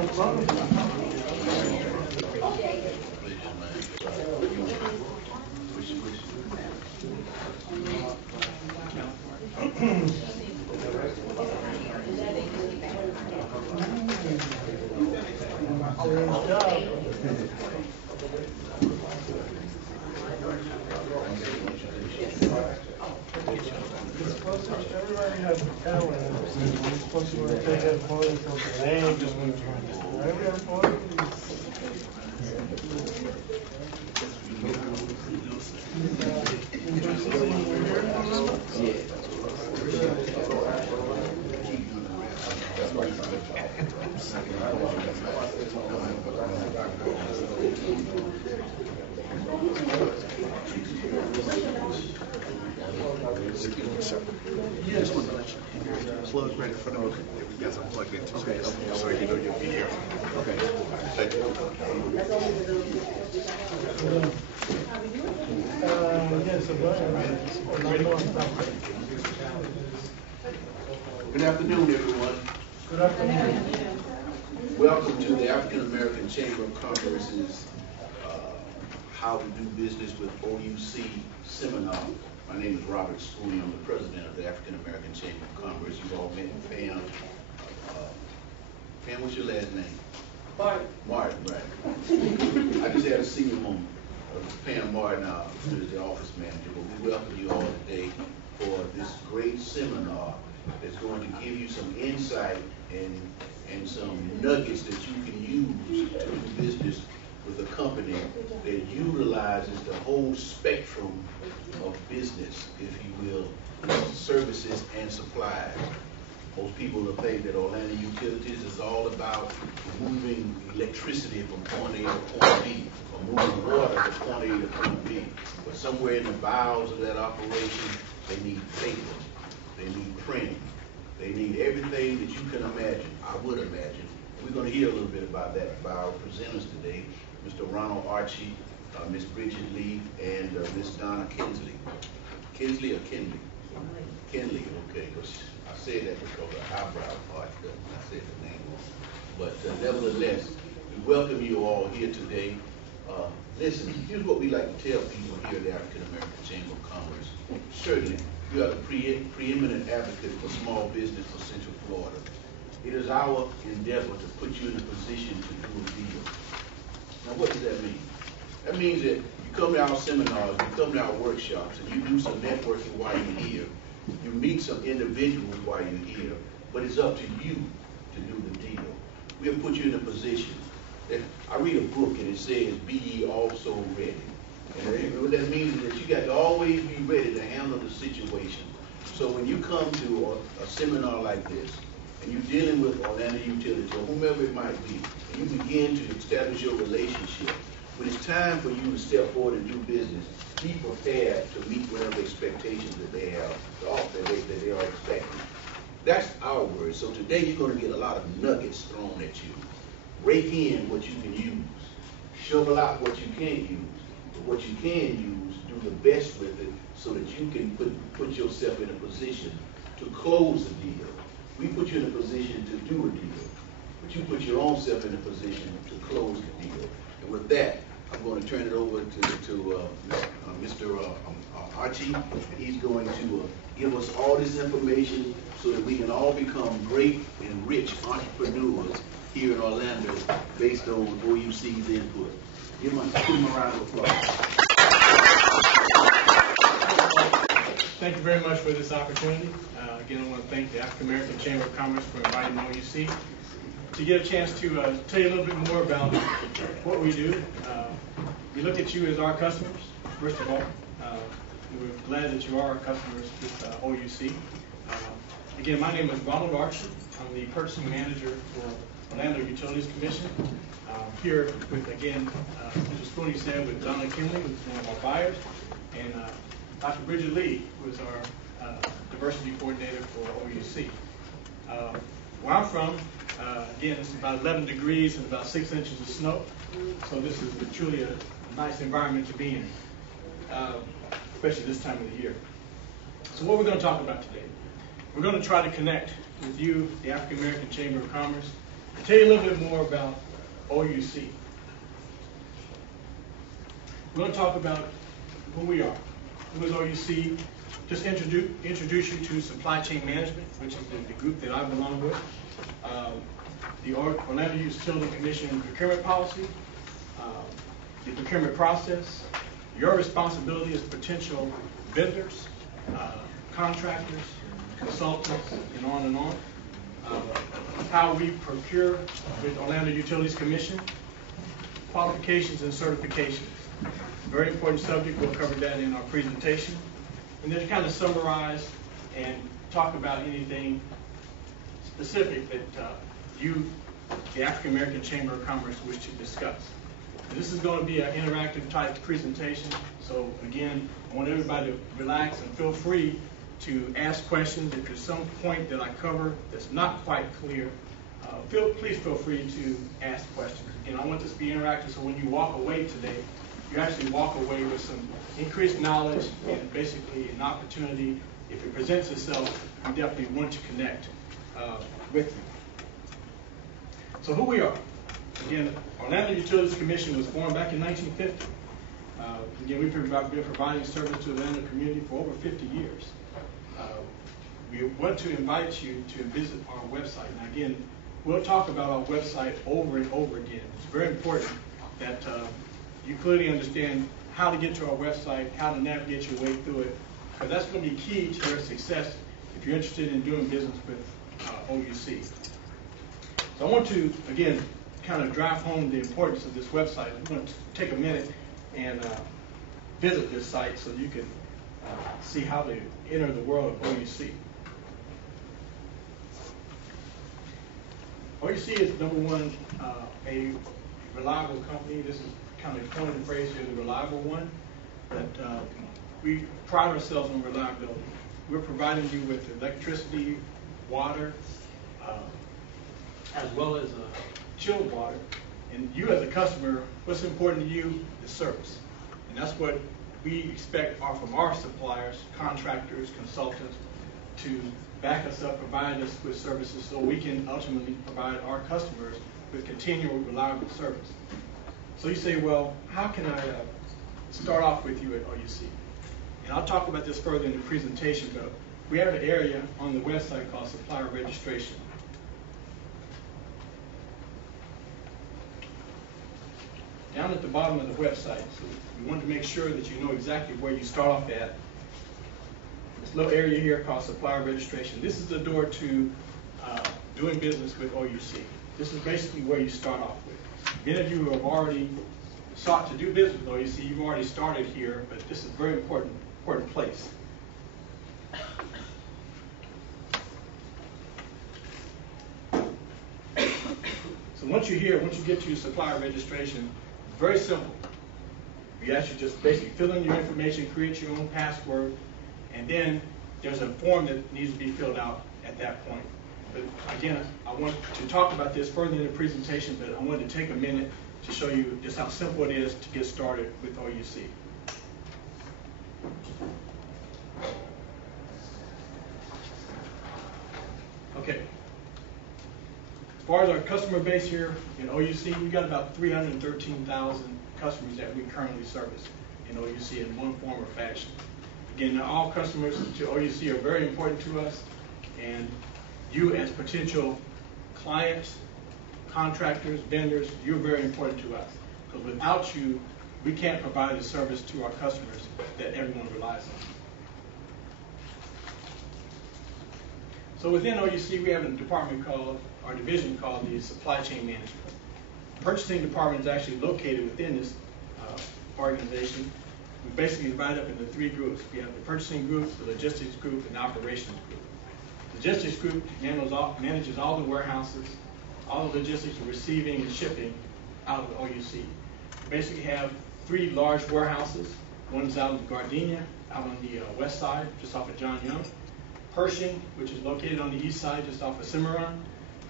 Everybody has a calendar. We're supposed to take that photo so the name just went through. Every other photo Just want to let you plug right in front of you. You guys are plugged into space, so you know you'll be here. Okay. Thank you. Good afternoon, everyone. Good afternoon. Welcome to the African American Chamber of Commerce's How to Do Business with OUC seminar. My name is Robert Spooney. I'm the president of the African American Chamber of Commerce. You've all met Pam. Pam, what's your last name? Martin. Martin, right. I just had a senior moment of Pam Martin, who is the office manager, but we welcome you all today for this great seminar that's going to give you some insight and some nuggets that you can use to do business with a company that utilizes the whole spectrum of business, if you will, services and supplies. Most people will think that Orlando Utilities is all about moving electricity from point A to point B, or moving water from point A to point B. But somewhere in the bowels of that operation, they need paper, they need printing, they need everything that you can imagine, I would imagine. We're going to hear a little bit about that by our presenters today, Mr. Ronald Archie, Ms. Bridget Lee, and Ms. Donna Kinsley. Kinsley or Kinley? Kinley, okay, because I said that because the eyebrow part doesn't, I said the name wrong. But nevertheless, we welcome you all here today. Listen, here's what we like to tell people here at the African American Chamber of Commerce. Certainly, you are the preeminent advocate for small business for Central Florida. It is our endeavor to put you in a position to do a deal. Now, what does that mean? That means that you come to our seminars, you come to our workshops, and you do some networking while you're here. You meet some individuals while you're here, but it's up to you to do the deal. We have put you in a position that I read a book and it says, "Be ye also ready." And what that means is that you got to always be ready to handle the situation. So when you come to a seminar like this, and you're dealing with Orlando Utilities or whomever it might be, and you begin to establish your relationship, when it's time for you to step forward and do business, be prepared to meet whatever expectations that they have, that they are expecting. That's our word. So today you're going to get a lot of nuggets thrown at you. Rake in what you can use. Shovel out what you can't use. But what you can use, do the best with it so that you can put yourself in a position to close the deal. We put you in a position to do a deal, but you put your own self in a position to close the deal. And with that, I'm going to turn it over to Mr. Archie. He's going to give us all this information so that we can all become great and rich entrepreneurs here in Orlando based on OUC's input. Give him a round of applause. Thank you very much for this opportunity. Again, I want to thank the African American Chamber of Commerce for inviting OUC to get a chance to tell you a little bit more about what we do. We look at you as our customers, first of all. We're glad that you are our customers with OUC. Again, my name is Ronald Archie. I'm the purchasing manager for Orlando Utilities Commission. Here with, again, Mr. Spooney said, with Donna Kinley, who's one of our buyers, and Dr. Bridget Lee, who is our diversity coordinator for OUC. Where I'm from, again, it's about 11 degrees and about 6 inches of snow, so this is truly a nice environment to be in, especially this time of the year. So what we're going to talk about today, we're going to try to connect with you, the African American Chamber of Commerce, to tell you a little bit more about OUC. We're going to talk about who we are. Who is OUC? Just introduce you to supply chain management, which is the group that I belong with. The Orlando Utility Commission procurement policy, the procurement process, your responsibility as potential vendors, contractors, consultants, and on and on. How we procure with Orlando Utilities Commission, qualifications and certifications. Very important subject. We'll cover that in our presentation. And then kind of summarize and talk about anything specific that you, the African American Chamber of Commerce, wish to discuss. And this is going to be an interactive type presentation. So again, I want everybody to relax and feel free to ask questions. If there's some point that I cover that's not quite clear, please feel free to ask questions. Again, I want this to be interactive, so when you walk away today, you actually walk away with some increased knowledge and basically an opportunity. If it presents itself, you definitely want to connect with you. So who we are. Again, Orlando Utilities Commission was formed back in 1950. Again, we've been providing service to the Orlando community for over 50 years. We want to invite you to visit our website. And again, we'll talk about our website over and over again. It's very important that you clearly understand how to get to our website, how to navigate your way through it, because that's going to be key to your success if you're interested in doing business with OUC. So I want to, again, kind of drive home the importance of this website. I'm going to take a minute and visit this site so you can see how to enter the world of OUC. OUC is, number one, a reliable company. This is kind of coined the phrase here, the reliable one. But we pride ourselves on reliability. We're providing you with electricity, water, as well as chilled water. And you as a customer, what's important to you is service. And that's what we expect from our suppliers, contractors, consultants, to back us up, provide us with services so we can ultimately provide our customers with continual, reliable service. So you say, well, how can I start off with you at OUC? And I'll talk about this further in the presentation, but we have an area on the website called supplier registration. Down at the bottom of the website, so we want to make sure that you know exactly where you start off at. This little area here called supplier registration. This is the door to doing business with OUC. This is basically where you start off with. Many of you who have already sought to do business with OUC, you've already started here, but this is a very important place. So once you're here, once you get to your supplier registration, it's very simple. You actually just basically fill in your information, create your own password, and then there's a form that needs to be filled out at that point. But again, I want to talk about this further in the presentation, but I wanted to take a minute to show you just how simple it is to get started with OUC. Okay. As far as our customer base here in OUC, we've got about 313,000 customers that we currently service in OUC in one form or fashion. Again, all customers to OUC are very important to us, and you as potential clients, contractors, vendors, you're very important to us. Because without you, we can't provide the service to our customers that everyone relies on. So within OUC, we have a department called, our division called the Supply Chain Management. The purchasing department is actually located within this organization. We basically divide up into three groups. We have the purchasing group, the logistics group, and the operations group. The logistics group manages all the warehouses, all the logistics of receiving and shipping out of OUC. We basically have three large warehouses. One is out in Gardenia, out on the west side, just off of John Young. Pershing, which is located on the east side, just off of Cimarron.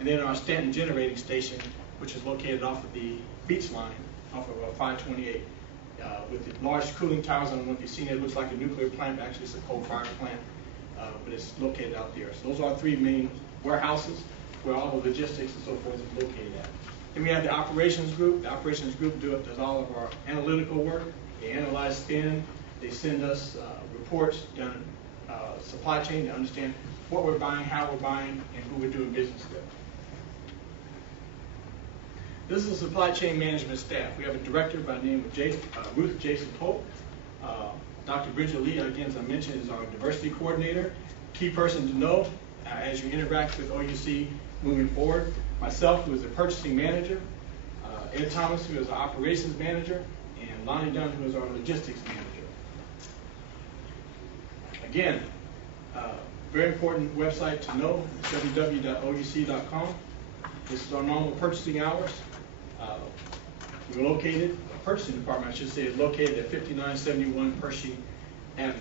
And then our Stanton Generating Station, which is located off of the Beach Line, off of 528. With the large cooling towers, I don't know if you've seen it, it looks like a nuclear plant, but actually it's a coal-fired plant, but it's located out there. So those are our three main warehouses. where all the logistics and so forth is located at. Then we have the operations group. The operations group does all of our analytical work. They analyze spend. They send us reports down supply chain to understand what we're buying, how we're buying, and who we're doing business with. This is the supply chain management staff. We have a director by the name of Ruth Jason Pope. Dr. Bridget Lee, again, as I mentioned, is our diversity coordinator. Key person to know as you interact with OUC moving forward. Myself, who is the purchasing manager. Ed Thomas, who is our operations manager. And Lonnie Dunn, who is our logistics manager. Again, very important website to know, www.ouc.com. This is our normal purchasing hours. We're located, the purchasing department, I should say, is located at 5971 Pershing Avenue.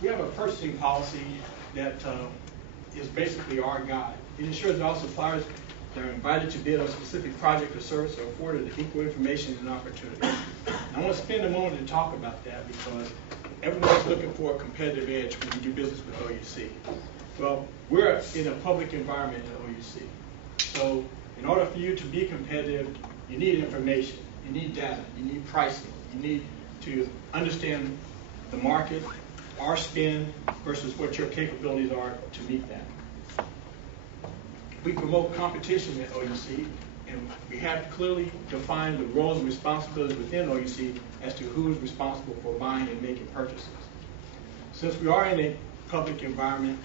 We have a purchasing policy that is basically our guide. It ensures that all suppliers that are invited to bid on a specific project or service are afforded equal information and opportunity. I want to spend a moment to talk about that because everyone's looking for a competitive edge when you do business with OUC. Well, we're in a public environment at OUC. So in order for you to be competitive, you need information, you need data, you need pricing, you need to understand the market, our spend versus what your capabilities are to meet that. We promote competition at OUC, and we have clearly defined the roles and responsibilities within OUC as to who is responsible for buying and making purchases. Since we are in a public environment,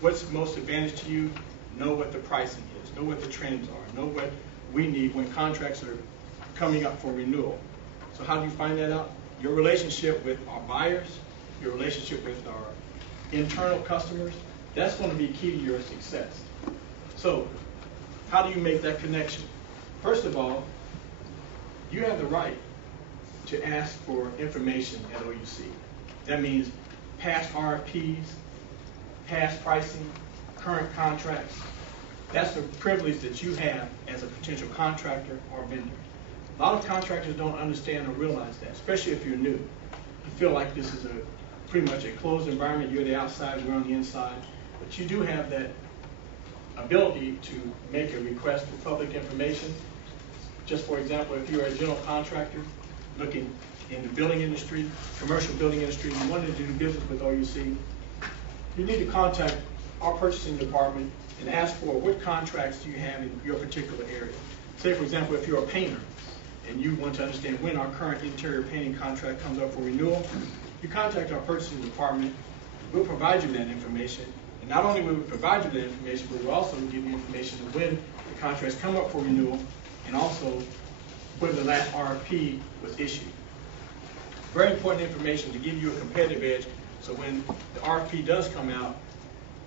what's most advantage to you? Know what the pricing is, know what the trends are, know what we need when contracts are coming up for renewal. So how do you find that out? Your relationship with our buyers, your relationship with our internal customers, that's going to be key to your success. So how do you make that connection? First of all, you have the right to ask for information at OUC. That means past RFPs, past pricing, current contracts. That's the privilege that you have as a potential contractor or vendor. A lot of contractors don't understand or realize that, especially if you're new. You feel like this is pretty much a closed environment. You're the outside, we're on the inside. But you do have that ability to make a request for public information. Just for example, if you're a general contractor looking in the building industry, commercial building industry, you wanted to do business with OUC, you need to contact our purchasing department and ask for what contracts do you have in your particular area. Say, for example, if you're a painter and you want to understand when our current interior painting contract comes up for renewal, you contact our purchasing department. We'll provide you that information. And not only will we provide you that information, but we'll also give you information of when the contracts come up for renewal and also when the last RFP was issued. Very important information to give you a competitive edge, so when the RFP does come out,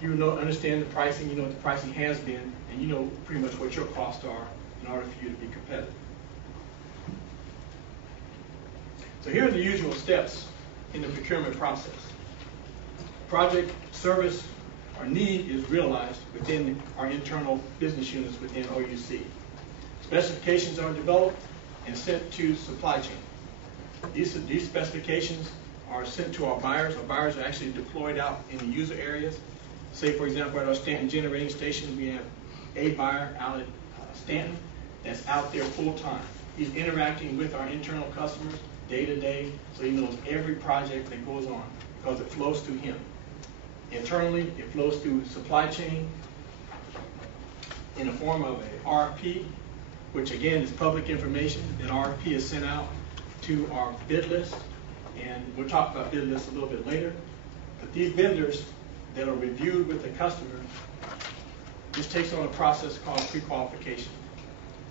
you understand the pricing, you know what the pricing has been, and you know pretty much what your costs are in order for you to be competitive. So here are the usual steps in the procurement process. Project, service, or need is realized within our internal business units within OUC. Specifications are developed and sent to supply chain. These specifications are sent to our buyers. Our buyers are actually deployed out in the user areas. Say, for example, at our Stanton generating station, we have a buyer out at Stanton that's out there full time. He's interacting with our internal customers day to day, so he knows every project that goes on because it flows through him. Internally, it flows through supply chain in the form of a RFP, which again is public information. That RFP is sent out to our bid list, and we'll talk about bid lists a little bit later. But these vendors that are reviewed with the customer, this takes on a process called pre-qualification.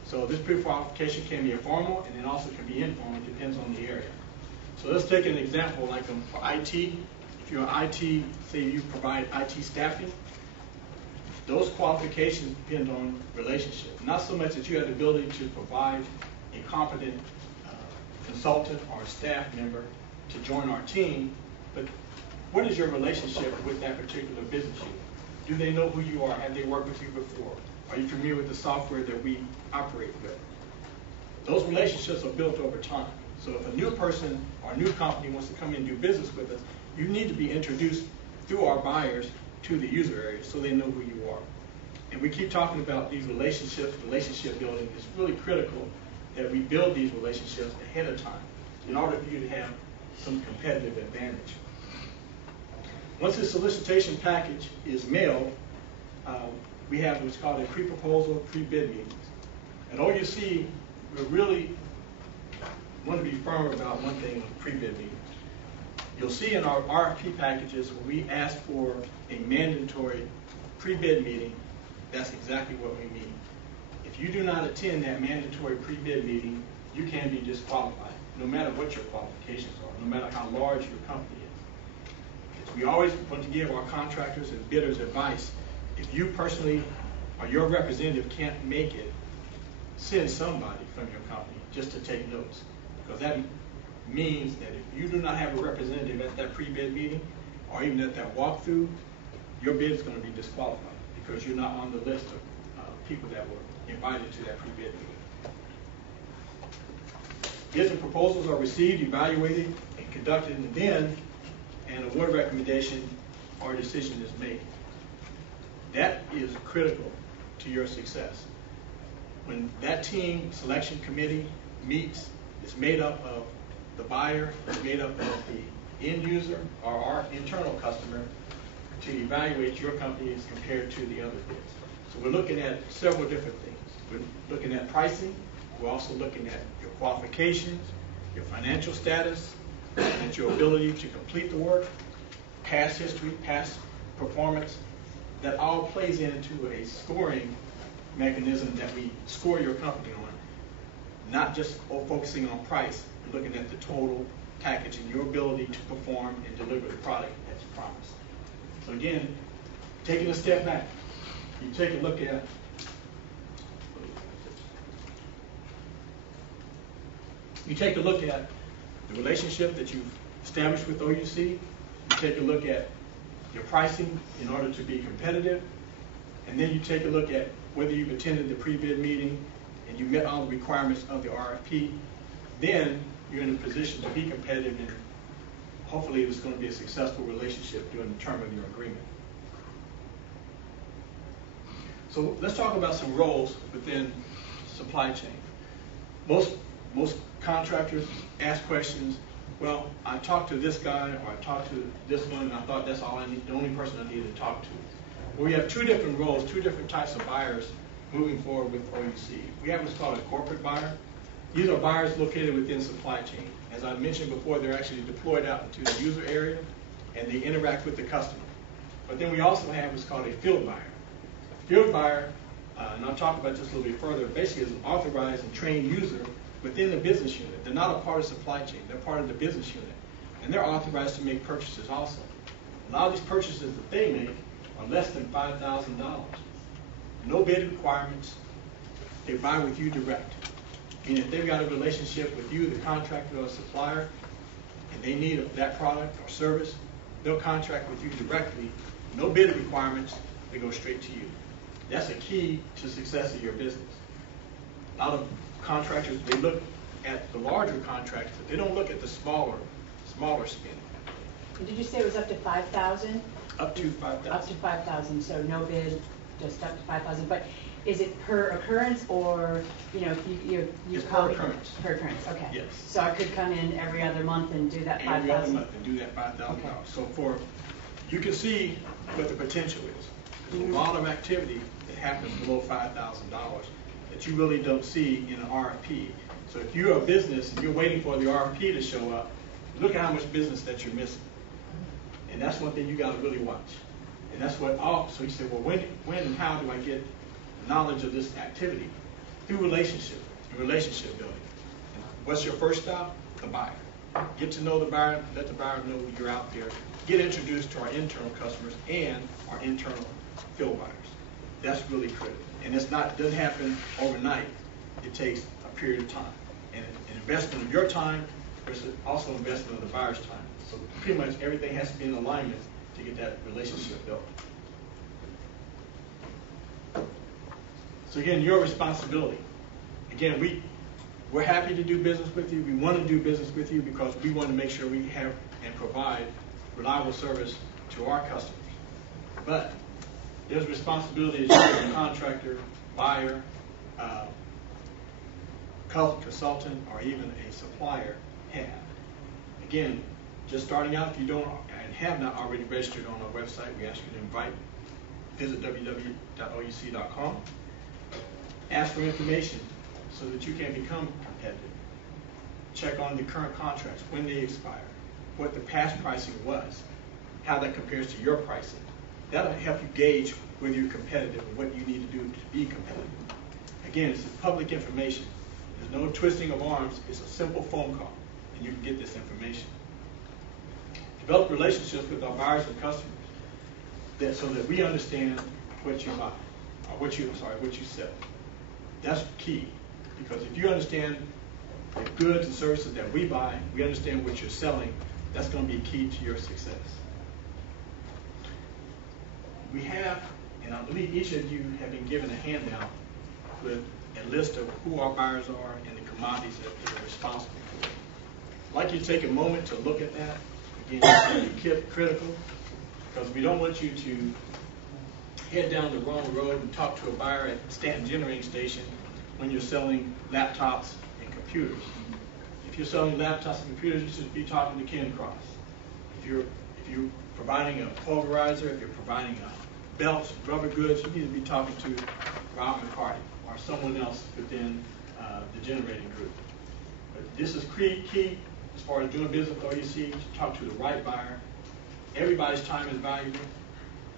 So this pre-qualification can be formal and it also can be informal, it depends on the area. So let's take an example like for IT. If you're an IT, say you provide IT staffing, those qualifications depend on relationship. Not so much that you have the ability to provide a competent consultant or a staff member to join our team, but what is your relationship with that particular business unit? Do they know who you are? Have they worked with you before? Are you familiar with the software that we operate with? Those relationships are built over time. So if a new person or a new company wants to come in and do business with us, you need to be introduced through our buyers to the user area so they know who you are. And we keep talking about these relationships, relationship building. It's really critical that we build these relationships ahead of time in order for you to have some competitive advantage. Once the solicitation package is mailed, we have what's called a pre-proposal, pre-bid meetings. At OUC, we really want to be firm about one thing with pre-bid meetings. You'll see in our RFP packages when we ask for a mandatory pre-bid meeting, that's exactly what we mean. If you do not attend that mandatory pre-bid meeting, you can be disqualified, no matter what your qualifications are, no matter how large your company is. We always want to give our contractors and bidders advice. If you personally or your representative can't make it, send somebody from your company just to take notes, because that means that if you do not have a representative at that pre-bid meeting or even at that walkthrough, your bid is going to be disqualified because you're not on the list of people that were invited to that pre-bid meeting. Bids and proposals are received, evaluated, and conducted, and then an award recommendation or decision is made. That is critical to your success. When that team selection committee meets, it's made up of the buyer, it's made up of the end user or our internal customer to evaluate your company as compared to the other bids. So we're looking at several different things. We're looking at pricing. We're also looking at your qualifications, your financial status, and your ability to complete the work, past history, past performance. That all plays into a scoring mechanism that we score your company on, not just focusing on price, but looking at the total package and your ability to perform and deliver the product as promised. So again, taking a step back, you take a look at the relationship that you've established with OUC. You take a look at your pricing in order to be competitive, and then you take a look at whether you've attended the pre-bid meeting and you met all the requirements of the RFP. Then you're in a position to be competitive, and hopefully it's going to be a successful relationship during the term of your agreement. So let's talk about some roles within supply chain. Most contractors ask questions. Well, I talked to this guy, or I talked to this one, and I thought that's all I need, the only person I needed to talk to. Well, we have two different roles, two different types of buyers moving forward with OUC. We have what's called a corporate buyer. These are buyers located within supply chain. As I mentioned before, they're actually deployed out into the user area, and they interact with the customer. But then we also have what's called a field buyer. A field buyer, and I'll talk about this a little bit further, basically is an authorized and trained user within the business unit. They're not a part of supply chain. They're part of the business unit. And they're authorized to make purchases also. A lot of these purchases that they make are less than $5,000. No bid requirements. They buy with you direct. Meaning if they've got a relationship with you, the contractor or supplier, and they need that product or service, they'll contract with you directly. No bid requirements. They go straight to you. That's a key to success of your business. A lot of contractors, they look at the larger contracts, but they don't look at the smaller spend. Did you say it was up to 5,000? Up to 5,000. Up to 5,000, so no bid, just up to 5,000. But is it per occurrence, or you It's call per it occurrence. Per occurrence, okay. Yes. So I could come in every other month and do that 5,000. Every other month and do that $5,000. Okay. So you can see what the potential is. There's a lot of activity that happens below $5,000 that you really don't see in an RFP. So if you're a business and you're waiting for the RFP to show up, look at how much business that you're missing. And that's one thing you got to really watch. And that's what so you say, well, when and how do I get knowledge of this activity? Through relationship building. And what's your first stop? The buyer. Get to know the buyer, let the buyer know you're out there. Get introduced to our internal customers and our internal field buyers. That's really critical. And it doesn't happen overnight. It takes a period of time. And an investment of your time versus also investment of the buyer's time. So pretty much everything has to be in alignment to get that relationship built. So again, your responsibility. Again, we're happy to do business with you. We want to do business with you because we want to make sure we have and provide reliable service to our customers. But there's responsibility as a contractor, buyer, consultant, or even a supplier have. Again, just starting out, if you don't and have not already registered on our website, we ask you to visit www.ouc.com. Ask for information so that you can become competitive. Check on the current contracts, when they expire, what the past pricing was, how that compares to your pricing. That'll help you gauge whether you're competitive and what you need to do to be competitive. Again, it's public information. There's no twisting of arms. It's a simple phone call, and you can get this information. Develop relationships with our buyers and customers so that we understand what you buy, or what you sell. That's key, because if you understand the goods and services that we buy, we understand what you're selling, that's going to be key to your success. We have, and I believe each of you have been given a handout with a list of who our buyers are and the commodities that they're responsible for. I'd like you to take a moment to look at that. Again, it's going to be critical, because we don't want you to head down the wrong road and talk to a buyer at the Stanton Generating Station when you're selling laptops and computers. If you're selling laptops and computers, you should be talking to Ken Cross. If you're providing a pulverizer, if you're providing belts, rubber goods, you need to be talking to Rob McCarty or someone else within the generating group. But this is key as far as doing business with OUC, to talk to the right buyer. Everybody's time is valuable.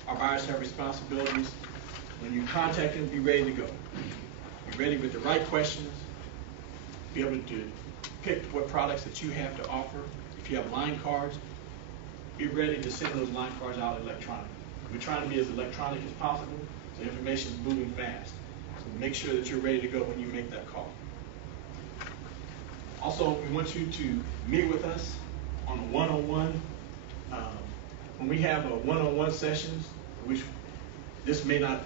Our buyers have responsibilities. When you contact them, be ready to go. Be ready with the right questions. Be able to pick what products that you have to offer. If you have line cards, be ready to send those line cards out electronically. We're trying to be as electronic as possible, so information is moving fast. So make sure that you're ready to go when you make that call. Also, we want you to meet with us on a one-on-one. When we have a one-on-one sessions, which this may not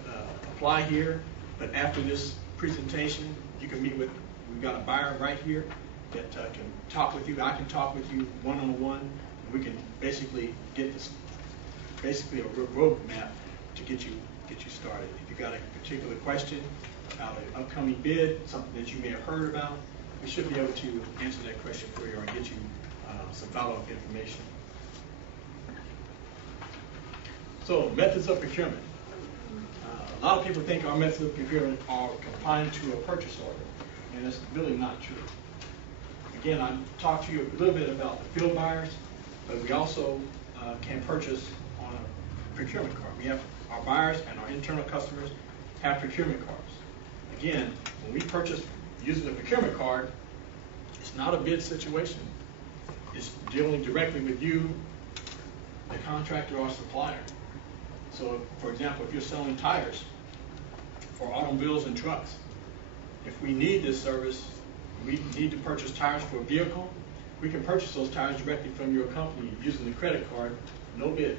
apply here, but after this presentation, you can meet with, we've got a buyer right here that can talk with you. I can talk with you one-on-one, and we can basically get this, basically a roadmap to get you started. If you've got a particular question about an upcoming bid, something that you may have heard about, we should be able to answer that question for you or get you some follow-up information. So, methods of procurement. A lot of people think our methods of procurement are confined to a purchase order, and it's really not true. Again, I talked to you a little bit about the field buyers, but we also can purchase on a procurement card. We have our buyers and our internal customers have procurement cards. Again, when we purchase using the procurement card, it's not a bid situation. It's dealing directly with you, the contractor or supplier. So, for example, if you're selling tires for automobiles and trucks, if we need this service, we need to purchase tires for a vehicle, we can purchase those tires directly from your company using the credit card, no bid.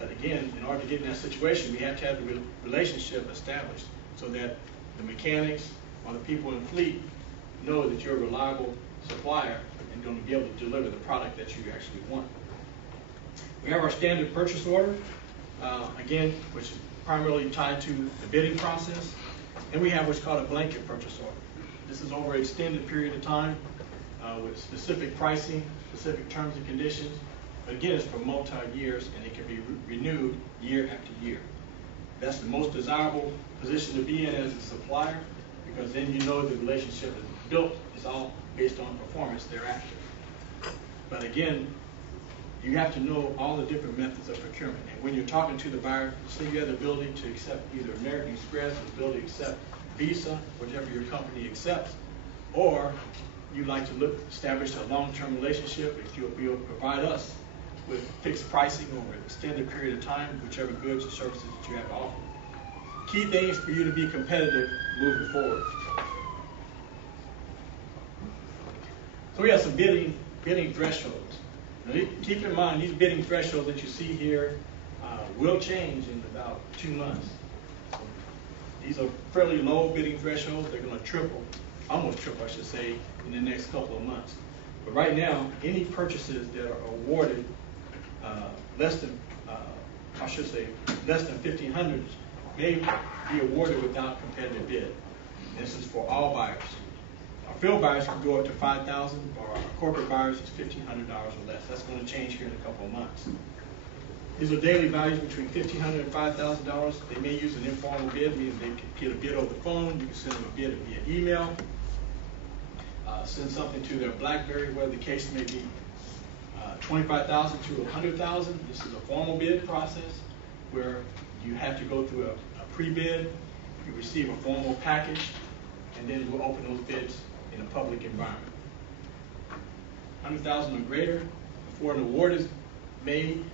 But again, in order to get in that situation, we have to have the relationship established so that the mechanics or the people in fleet know that you're a reliable supplier and going to be able to deliver the product that you actually want. We have our standard purchase order, again, which is primarily tied to the bidding process, and we have what's called a blanket purchase order. This is over an extended period of time with specific pricing, specific terms and conditions, but again, it's for multi-years and it can be renewed year after year. That's the most desirable position to be in as a supplier, because then you know the relationship is built, it's all based on performance thereafter. But again, you have to know all the different methods of procurement. And when you're talking to the buyer, say you have the ability to accept either American Express, the ability to accept Visa, whichever your company accepts, or you'd like to establish a long-term relationship, if you'll be able to provide us with fixed pricing over an extended period of time, whichever goods or services that you have to offer. Key things for you to be competitive moving forward. So we have some bidding thresholds. Now, keep in mind, these bidding thresholds that you see here will change in about 2 months. So these are fairly low bidding thresholds. They're going to triple, almost triple, I should say, in the next couple of months. But right now, any purchases that are awarded less than I should say, less than 1,500 may be awarded without competitive bid. This is for all buyers. Our field buyers can go up to $5,000, or our corporate buyers is $1,500 or less. That's going to change here in a couple of months. These are daily values between $1,500 and $5,000. They may use an informal bid, meaning they can get a bid over the phone. You can send them a bid via email, send something to their BlackBerry, whatever the case may be. $25,000 to $100,000. This is a formal bid process where you have to go through a pre-bid. You receive a formal package, and then we'll open those bids in a public environment. 100,000 or greater, before an award is made,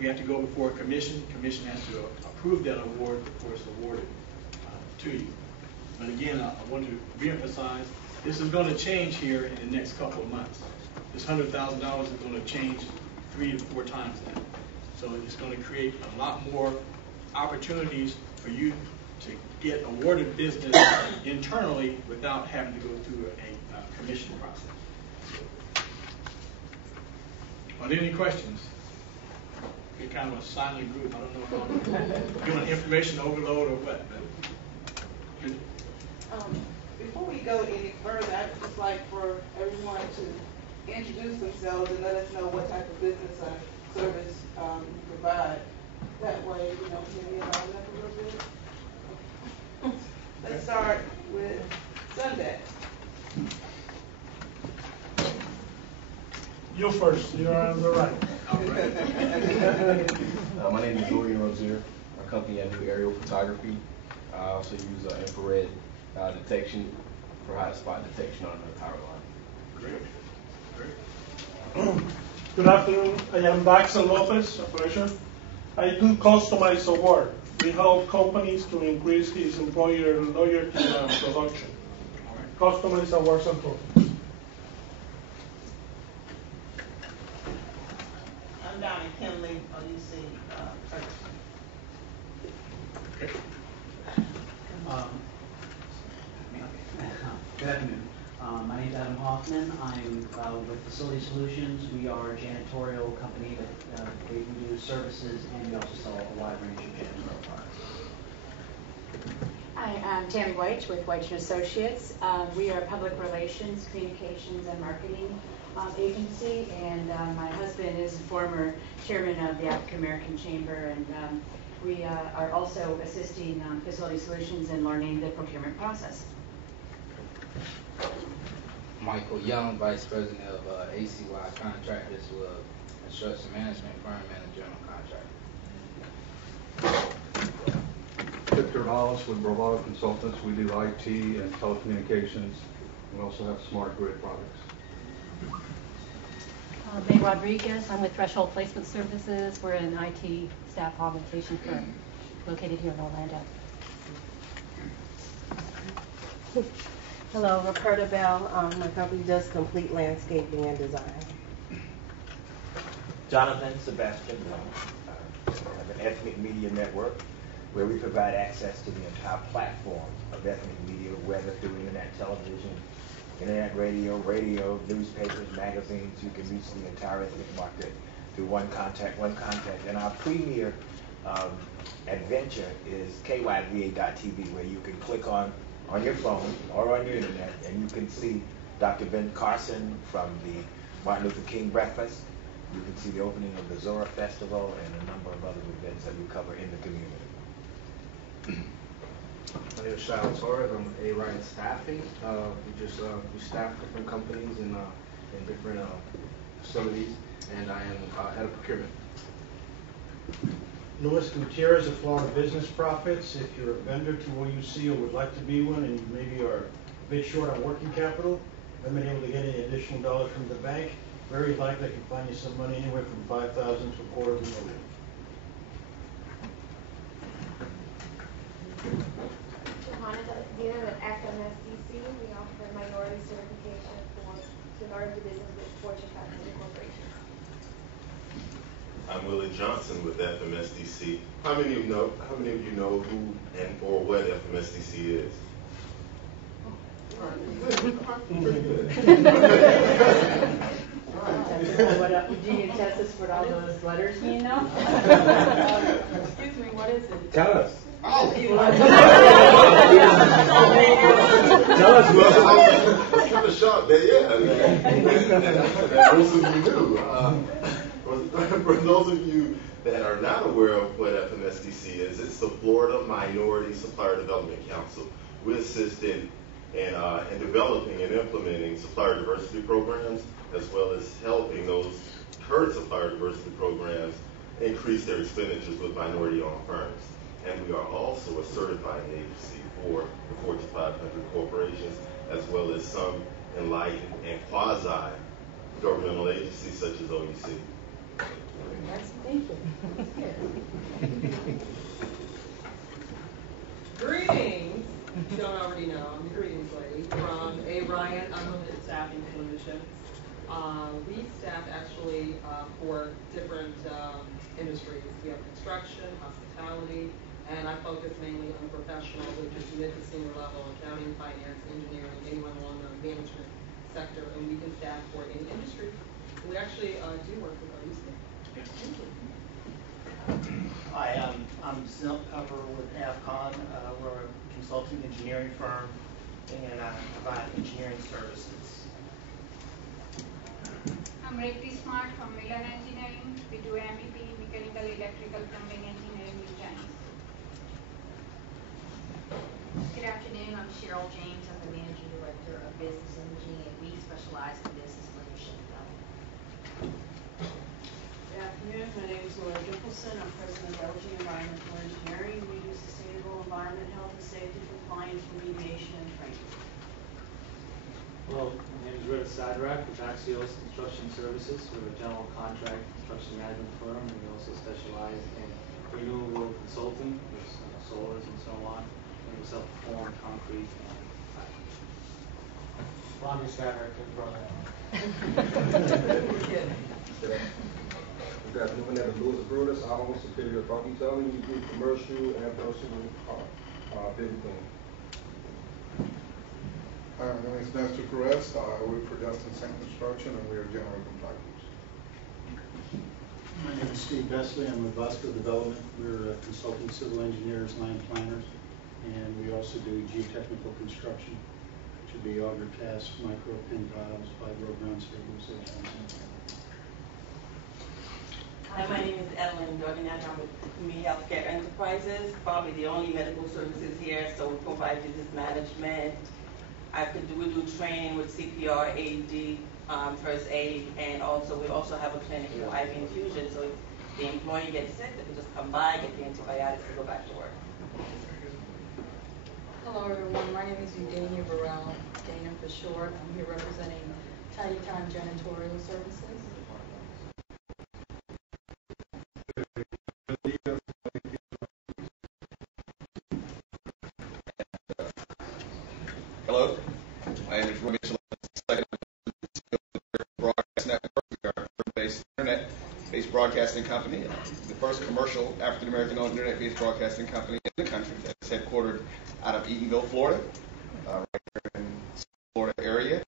we have to go before a commission. The commission has to approve that award before it's awarded to you. But again, I want to reemphasize, this is going to change here in the next couple of months. This $100,000 is going to change 3 to 4 times that. So it's going to create a lot more opportunities for you to get awarded business internally without having to go through a commission process. Are there any questions? You're kind of a silent group. I don't know if I'm doing information overload or what. But before we go any further, I'd just like for everyone to introduce themselves and let us know what type of business or service you provide. That way, maybe allow them a little bit. Let's start with Sunday. You first. You're on the right. all right. My name is Dorian Rozier. Our company, I do aerial photography. I also use infrared detection for hot spot detection on the power line. Great. Good afternoon. I am Daxel Lopez, a pleasure. I do customized award. We help companies to increase his employer loyalty and production. Customized awards and programs. I'm Donna Kinley, OUC Okay. Good afternoon. My name is Adam Hoffman. I'm with Facility Solutions. We are a janitorial company that we do services, and we also sell a wide range of janitorial products. Hi, I'm Tammy White with White & Associates. We are a public relations, communications, and marketing agency, and my husband is a former chairman of the African American Chamber, and we are also assisting Facility Solutions in learning the procurement process. Michael Young, Vice President of Aacc Ouc Contractors, with a construction management firm and a general contractor. Victor Hollis with Bravado Consultants. We do IT and telecommunications. We also have smart grid products. May Rodriguez. I'm with Threshold Placement Services. We're an IT staff augmentation firm located here in Orlando. Hello, Roberta Bell. My company does complete landscaping and design. Jonathan Sebastian Blanc, of an Ethnic Media Network, where we provide access to the entire platform of ethnic media, whether through internet television, internet radio, newspapers, magazines. You can reach the entire ethnic market through one contact. And our premier adventure is kyva.tv, where you can click on your phone or on your internet, and you can see Dr. Ben Carson from the Martin Luther King Breakfast. You can see the opening of the Zora Festival and a number of other events that we cover in the community. My name is Shiloh Torres. I'm with A. Ryan Staffing. We staff different companies in different facilities, and I am head of procurement. Luis Gutierrez of Florida Business Profits. If you're a vendor to OUC or would like to be one, and you maybe are a bit short on working capital, haven't been able to get any additional dollars from the bank, very likely I can find you some money anywhere from $5,000 to $250,000. Dealer with FMSDC, we offer minority certification in order to do business with Fortune 500 corporations. I'm Willie Johnson with FMSDC. How many of you know who and or what FMSDC is? Pretty good. Do you test us what all those letters mean now? Excuse me, what is it? Tell us. Oh, Tell us what. I was kind of shocked that, yeah. Most of you knew. For those of you that are not aware of what FMSDC is, it's the Florida Minority Supplier Development Council. We assist in developing and implementing supplier diversity programs, as well as helping those current supplier diversity programs increase their expenditures with minority-owned firms. And we are also a certifying agency for the Fortune 500 corporations, as well as some enlightened and quasi-governmental agencies such as OUC. Thank you. Greetings. If you don't already know, I'm the greetings lady from Aacc Unlimited Staffing Solutions. We staff actually for different industries. We have construction, hospitality, and I focus mainly on professional, which is mid to senior level, accounting, finance, engineering, anyone along the management sector, and we can staff for any industry. We actually do work with OUC. Thank you. Hi, I'm Snell Pepper with Aacc. We're a consulting engineering firm and provide engineering services. I'm Rekti Smart from Milan Engineering. We do MEP, mechanical, electrical, plumbing, engineering designs. Good afternoon. I'm Cheryl James. I'm the Managing Director of Business Imaging, and we specialize in business leadership development. Good afternoon. My name is Laura Gipfelson. I'm president of LG Environmental Engineering. We do sustainable environment, health and safety, compliance, remediation, and training. Hello, my name is Rita Sadrak with Aacc Ouc Construction Services. We're a general contract construction management firm, and we also specialize in renewable consulting with solars and so on. And we self-perform concrete and Ronnie Sadrak and brother. Good afternoon, my name is Louis Brutus. I'm a superior from Italy. We do commercial and personal building. My name is Nestor Perez. I work for Justin Saint Construction, and we are general contractors. My name is Steve Besley. I'm with Bosco Development. We're consulting civil engineers, land planners, and we also do geotechnical construction, which would be auger casts, micro pin tiles, fibro ground stabilization. Hi, my name is Evelyn Dorganiak. I'm with Me Healthcare Enterprises, probably the only medical services here, so we provide business management. We do training with CPR, AED, first aid, and we also have a clinic for IV infusion, so if the employee gets sick, they can just come by, get the antibiotics, and go back to work. Hello everyone, my name is Eudania Burrell, Dana for short. I'm here representing Tidy Time Janitorial Services. Hello, my name is Roy Mitchell. Broadcast Network. We are a internet-based broadcasting company, the first commercial African-American-owned internet-based broadcasting company in the country that's headquartered out of Eatonville, Florida, right here in the Florida area.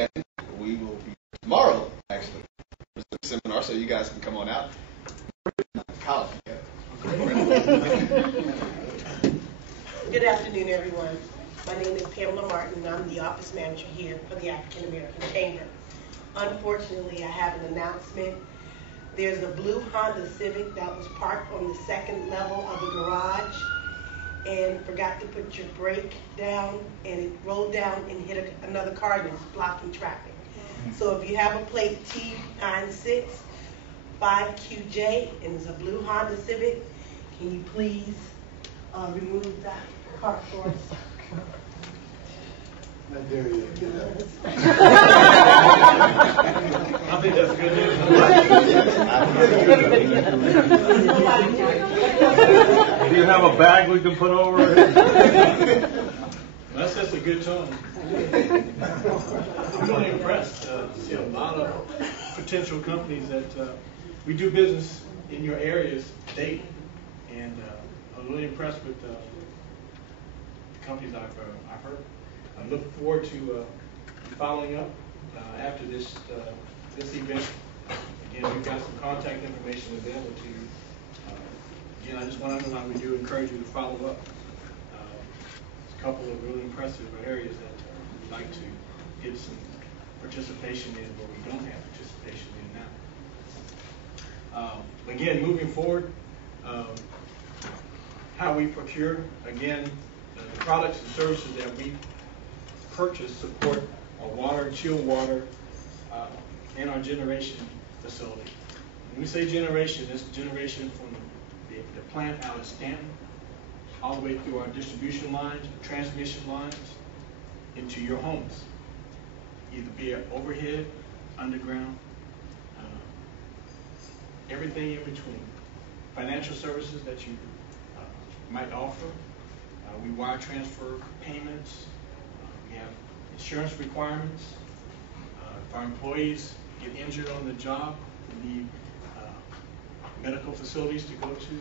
And we will be tomorrow, actually, for the seminar, so you guys can come on out. College. Good afternoon, everyone. My name is Pamela Martin, and I'm the office manager here for the African American Chamber. Unfortunately, I have an announcement. There's a blue Honda Civic that was parked on the second level of the garage and forgot to put your brake down, and it rolled down and hit another car that's blocking traffic. So if you have a plate T965QJ and it's a blue Honda Civic, can you please remove that car for us? I dare you to get that. I think that's good news. Do you have a bag we can put over it? That sets a good tone. I'm really impressed to see a lot of potential companies that we do business in your areas daily, and I'm really impressed with the companies I've heard. I'm looking forward to following up after this this event. Again, we've got some contact information available to you. Again, I just want to underline, we do encourage you to follow up. There's a couple of really impressive areas that we'd like to get some participation in, but we don't have participation in now. Again, moving forward, how we procure, again, the products and services that we purchase support our water, chilled water, and our generation facility. When we say generation, it's generation from the plant out of Stanton, all the way through our distribution lines, transmission lines, into your homes, either be it overhead, underground, everything in between. Financial services that you might offer. We wire transfer payments. We have insurance requirements. If our employees get injured on the job, we need medical facilities to go to.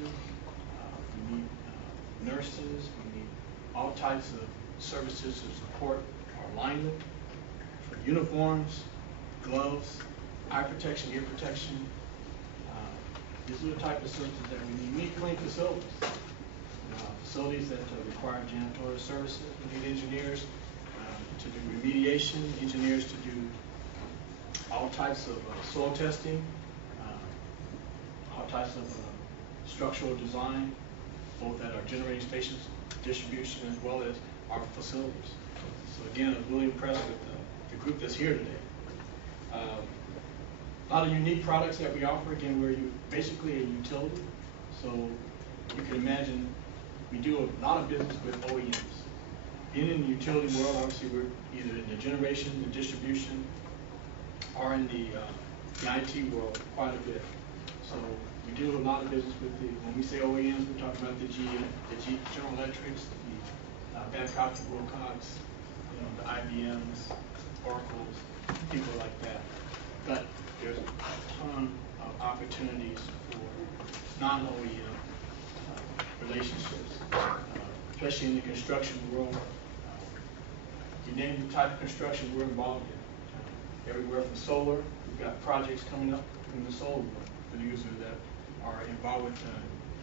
We need nurses. We need all types of services to support our linemen. For uniforms, gloves, eye protection, ear protection. These are the type of services that we need. We need clean facilities. Facilities that require janitorial services. We need engineers to do remediation, engineers to do all types of soil testing, all types of structural design, both at our generating stations, distribution, as well as our facilities. So again, I'm really impressed with the group that's here today. A lot of unique products that we offer. Again, we're basically a utility. So you can imagine we do a lot of business with OEMs. Being in the utility world, obviously we're either in the generation, the distribution, or in the IT world quite a bit. So we do a lot of business with when we say OEMs, we're talking about the General Electrics, the Babcock and Wilcox, the IBMs, Oracles, people like that. But there's a ton of opportunities for non-OEM relationships, especially in the construction world. You name the type of construction we're involved in. Everywhere from solar, we've got projects coming up in the solar world for the users that are involved with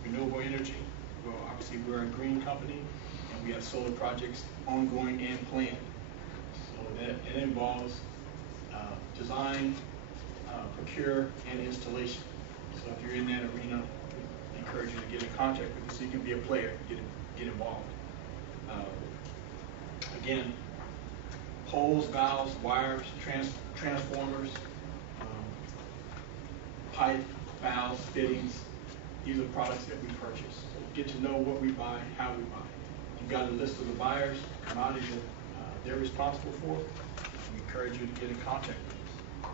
renewable energy. Well, obviously, we're a green company, and we have solar projects ongoing and planned. So that involves design, procure, and installation. So if you're in that arena, we encourage you to get in contact with us so you can be a player, get involved. Again, poles, valves, wires, transformers, pipe, valves, fittings. These are products that we purchase. So get to know what we buy, how we buy. You've got a list of the buyers, commodities that they're responsible for. We encourage you to get in contact with us.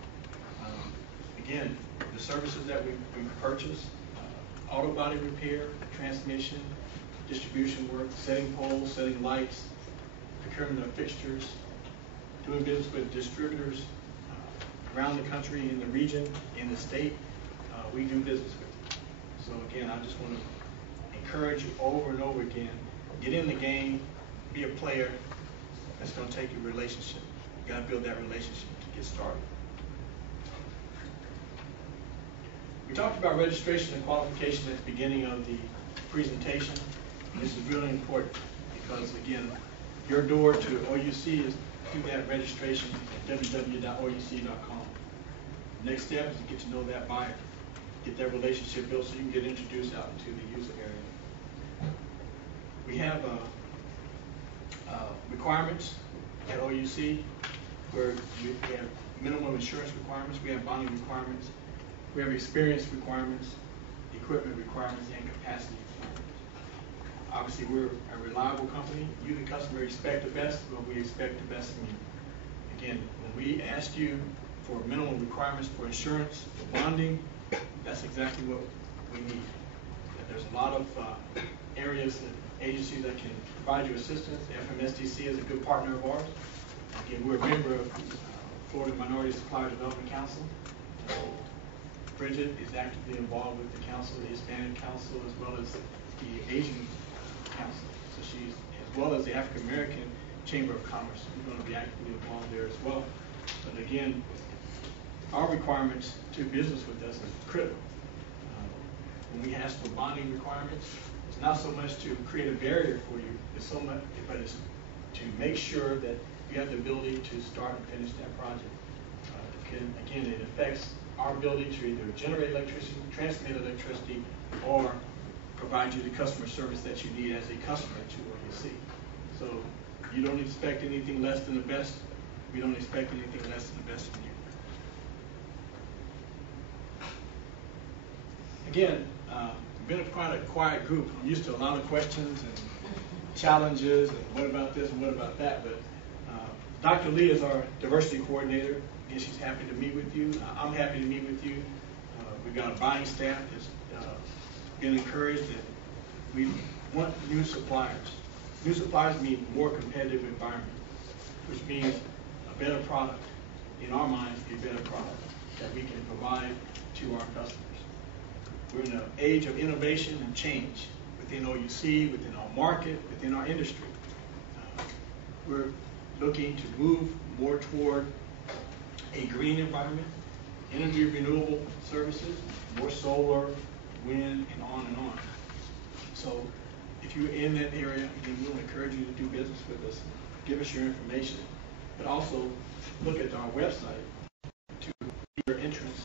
Again, the services that we purchase, auto body repair, transmission, distribution work, setting poles, setting lights, procurement of fixtures, doing business with distributors around the country, in the region, in the state. We do business with them. So again, I just want to encourage you over and over again, get in the game, be a player. That's going to take your relationship. You got to build that relationship to get started. We talked about registration and qualification at the beginning of the presentation. This is really important because, again, your door to OUC is through that registration at www.ouc.com. The next step is to get to know that buyer, get that relationship built so you can get introduced out into the user area. We have requirements at OUC where we have minimum insurance requirements, we have bonding requirements, we have experience requirements, equipment requirements, and capacity requirements. Obviously, we're a reliable company. You, the customer, expect the best, but we expect the best from you. Again, when we asked you for minimum requirements for insurance, for bonding, that's exactly what we need. There's a lot of areas and agencies that can provide you assistance. FMSDC is a good partner of ours. Again, we're a member of Florida Minority Supplier Development Council. Bridget is actively involved with the council, the Hispanic Council, as well as the Asian Council. So she's, as well as the African American Chamber of Commerce, we're going to be actively involved there as well. But again, our requirements to business with us is critical. When we ask for bonding requirements, it's not so much to create a barrier for you, but it's to make sure that you have the ability to start and finish that project. Again, it affects our ability to either generate electricity, transmit electricity, or provide you the customer service that you need as a customer to OUC. So you don't expect anything less than the best. We don't expect anything less than the best from you. Again, we've been quite a quiet group. I'm used to a lot of questions and challenges and what about this and what about that. But Dr. Lee is our diversity coordinator. Again, she's happy to meet with you. I'm happy to meet with you. We've got a buying staff that's been encouraged, and we want new suppliers. New suppliers mean more competitive environment, which means a better product. In our minds, a better product that we can provide to our customers. We're in an age of innovation and change within OUC, within our market, within our industry. We're looking to move more toward a green environment, energy renewable services, more solar, wind, and on and on. So if you're in that area, again, we will encourage you to do business with us. Give us your information, but also look at our website to be your entrance